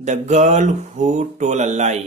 The girl who told a lie،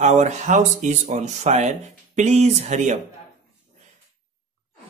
our house is on fire, please hurry up۔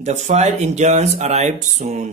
The fire engines arrived soon۔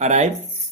arrive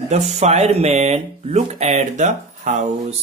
The fireman looked at the house۔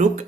Look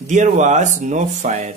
There was no fire۔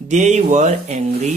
They were angry۔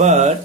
But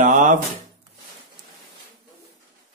laughed۔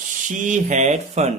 She had fun۔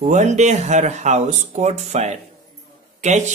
One day her house caught fire۔ catch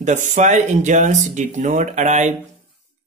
The fire engines did not arrive۔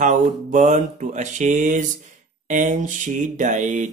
house burned to ashes and she died۔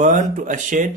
burn to ashes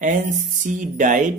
and she died